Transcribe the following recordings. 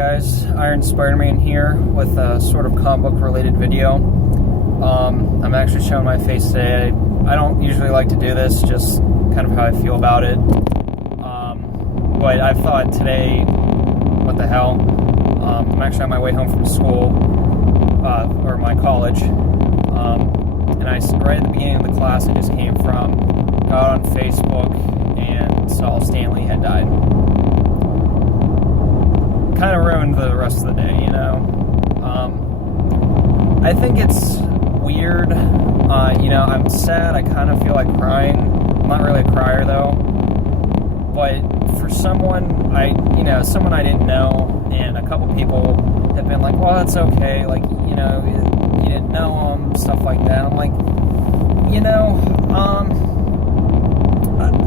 guys, Iron Spider-Man here with a sort of comic book related video. I'm actually showing my face today. I don't usually like to do this, just kind of how I feel about it. But I thought today, what the hell, I'm actually on my way home from school, or my college, and right at the beginning of the class I just came from, got on Facebook and saw Stan Lee had died. Kind of ruined the rest of the day, you know. I think it's weird. I'm sad. I kind of feel like crying. I'm not really a crier though. But for someone someone I didn't know, and a couple people have been like, "Well, that's okay. Like, you didn't know him," stuff like that. I'm like,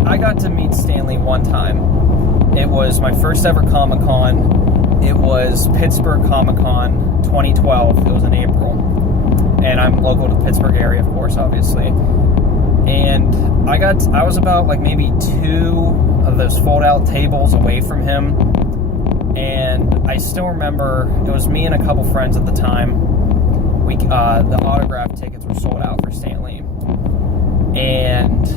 I got to meet Stan Lee one time. It was my first ever Comic-Con. It was Pittsburgh Comic-Con 2012. It was in April. And I'm local to the Pittsburgh area, of course, obviously. And I was about like maybe 2 of those fold-out tables away from him. And I still remember, it was me and a couple friends at the time. The autograph tickets were sold out for Stan Lee. And,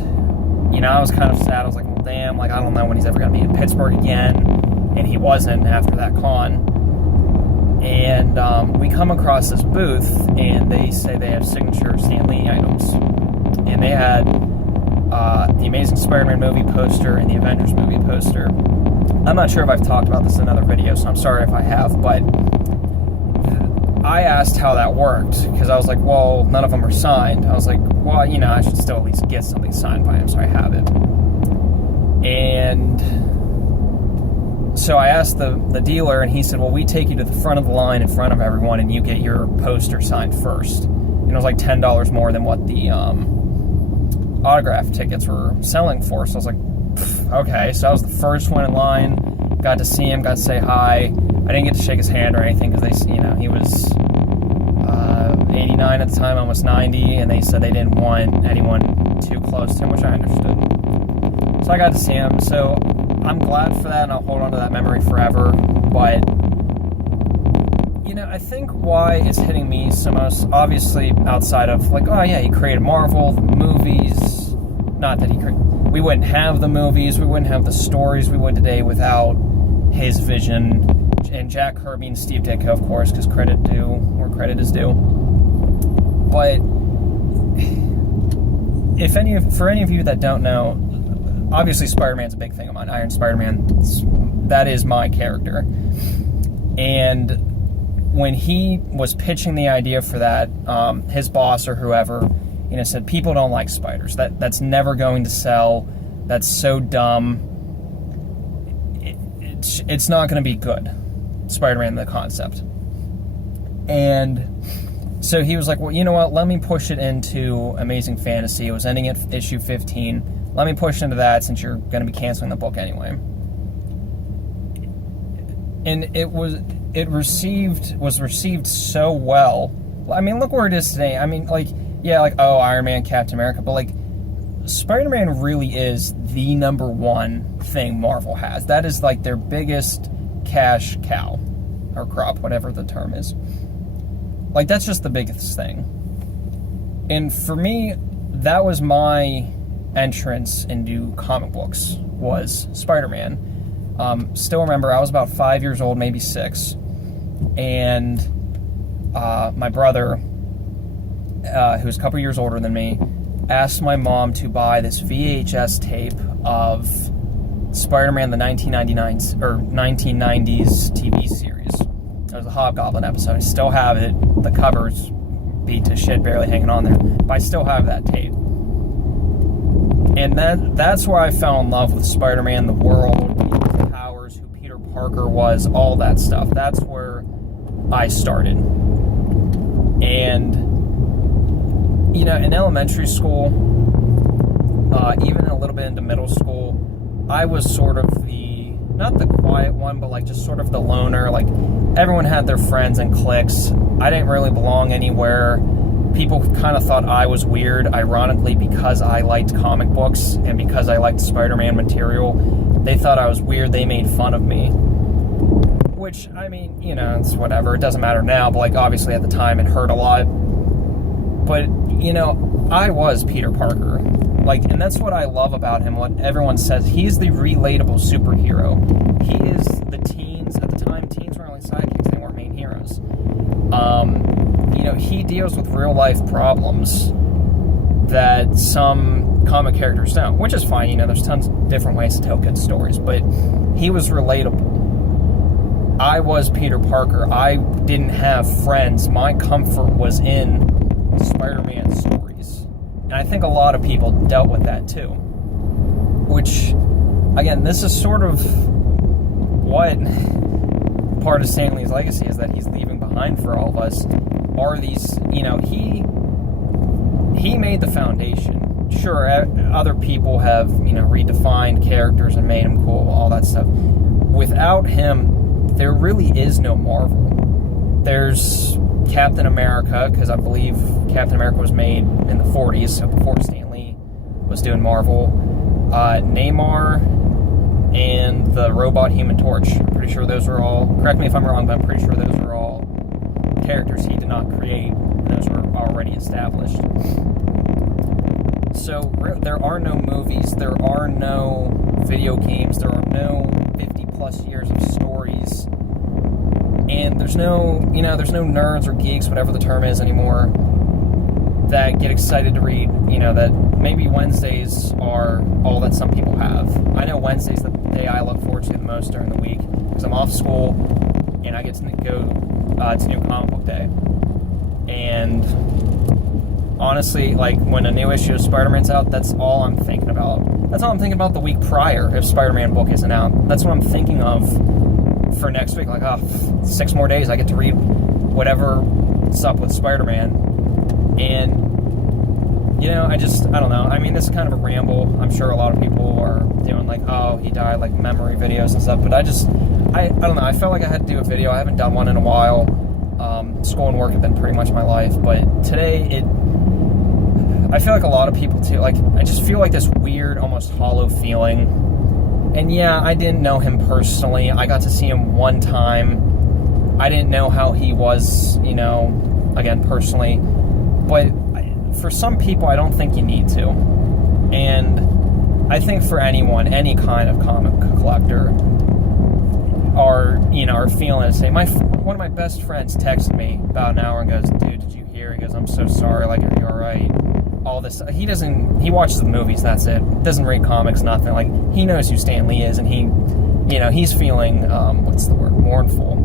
I was kind of sad. I was like, well, damn, like, I don't know when he's ever going to be in Pittsburgh again. And he wasn't after that con. And we come across this booth, and they say they have signature Stan Lee items. And they had the Amazing Spider-Man movie poster and the Avengers movie poster. I'm not sure if I've talked about this in another video, so I'm sorry if I have, but I asked how that worked, because I was like, well, none of them are signed. I was like, well, I should still at least get something signed by him, so I have it. And so I asked the dealer, and he said, well, we take you to the front of the line in front of everyone, and you get your poster signed first. And it was like $10 more than what the autograph tickets were selling for. So I was like, okay. So I was the first one in line, got to see him, got to say hi. I didn't get to shake his hand or anything, because he was 89 at the time, almost 90, and they said they didn't want anyone too close to him, which I understood. So I got to see him. So I'm glad for that, and I'll hold on to that memory forever. But I think why it's hitting me so most, obviously outside of like, oh yeah, he created Marvel, the movies. Not that we wouldn't have the movies, we wouldn't have the stories we would today without his vision. And Jack Kirby and Steve Ditko, of course, because credit due where credit is due. But for any of you that don't know, obviously Spider-Man's a big thing of mine. Iron Spider-Man, that is my character. And when he was pitching the idea for that, his boss or whoever, said, people don't like spiders. That's never going to sell. That's so dumb. It's not going to be good. Spider-Man, the concept. And so he was like, well, you know what? Let me push it into Amazing Fantasy. It was ending at issue 15. Let me push into that since you're going to be canceling the book anyway. And it was received so well. I mean, look where it is today. I mean, oh, Iron Man, Captain America, but Spider-Man really is the number one thing Marvel has. That is their biggest cash cow, or crop, whatever the term is. That's just the biggest thing. And for me, that was my entrance into comic books, was Spider-Man. Still remember, I was about 5 years old, maybe 6, and my brother, who's a couple years older than me, asked my mom to buy this VHS tape of Spider-Man, the 1990s TV series. It was a Hobgoblin episode. I still have it. The cover's beat to shit, barely hanging on there, but I still have that tape. And that's where I fell in love with Spider-Man, the world, his powers, who Peter Parker was, all that stuff. That's where I started. And in elementary school, even a little bit into middle school, I was sort of not the quiet one, but just sort of the loner. Everyone had their friends and cliques. I didn't really belong anywhere. People kind of thought I was weird, ironically, because I liked comic books and because I liked Spider-Man material. They thought I was weird. They made fun of me. which, I mean, you know, it's whatever. It doesn't matter now, but, like, obviously at the time it hurt a lot. But, you know, I was Peter Parker. Like, and that's what I love about him, what everyone says. He's the relatable superhero. He is the teens, at the time, teens were only sidekicks, they weren't main heroes. You know, he deals with real-life problems that some comic characters don't, which is fine. You know, there's tons of different ways to tell good stories, but he was relatable. I was Peter Parker. I didn't have friends. My comfort was in Spider-Man stories. And I think a lot of people dealt with that too. Which, again, this is sort of what part of Stan Lee's legacy is, that he's leaving behind for all of us. Are these, you know, he made the foundation. Sure, other people have, you know, redefined characters and made them cool, all that stuff. Without him, there really is no Marvel. There's Captain America, because I believe Captain America was made in the 40s, so before Stan Lee was doing Marvel. Namor and the robot Human Torch. I'm pretty sure those were all, correct me if I'm wrong, but I'm pretty sure those were all characters he did not create, and those were already established. So there are no movies, there are no video games, there are no 50 plus years of stories, and there's no, you know, there's no nerds or geeks, whatever the term is anymore, that get excited to read, you know, that maybe Wednesdays are all that some people have. I know Wednesday's the day I look forward to the most during the week, because I'm off school, and I get to go to New Comic Book Day. And honestly, like, when a new issue of Spider-Man's out, that's all I'm thinking about. That's all I'm thinking about the week prior, if Spider-Man book isn't out. That's what I'm thinking of for next week. Like, 6 more days, I get to read whatever's up with Spider-Man. And, you know, I don't know. I mean, this is kind of a ramble. I'm sure a lot of people are doing, like, oh, he died, like, memory videos and stuff. But I don't know. I felt like I had to do a video. I haven't done one in a while. School and work have been pretty much my life. But today, I feel like a lot of people too, like, I just feel like this weird, almost hollow feeling. And yeah, I didn't know him personally. I got to see him one time. I didn't know how he was, you know, again, personally. But for some people, I don't think you need to. And I think for anyone, any kind of comic collector, are feeling the same. One of my best friends texted me about an hour and goes, dude, did you hear? He goes, I'm so sorry, like, are you alright? All this, he watches the movies, that's it. Doesn't read comics, nothing. Like, he knows who Stan Lee is, and he's feeling, mournful.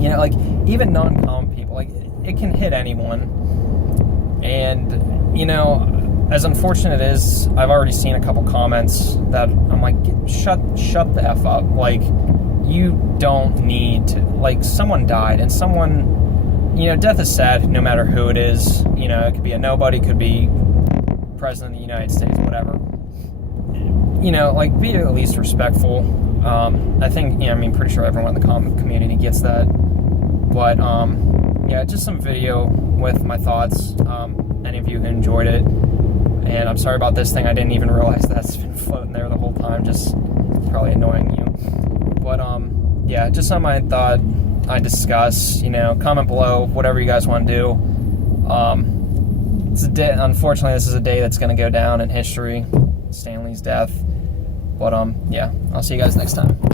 You know, like, even non-comic people, like, it can hit anyone. And, you know, as unfortunate it is, I've already seen a couple comments that I'm like, shut the F up. Like, you don't need to, like, someone died, and someone, you know, death is sad no matter who it is. You know, it could be a nobody, could be President of the United States, whatever. You know, like, be at least respectful. I think, you know, I mean, pretty sure everyone in the comic community gets that. But, yeah, just some video with my thoughts. Any of you who enjoyed it. And I'm sorry about this thing. I didn't even realize that's been floating there the whole time, just probably annoying you. But, yeah, just something I thought I'd discuss. You know, comment below, whatever you guys want to do. It's a day, unfortunately, this is a day that's going to go down in history, Stan Lee's death. But, yeah, I'll see you guys next time.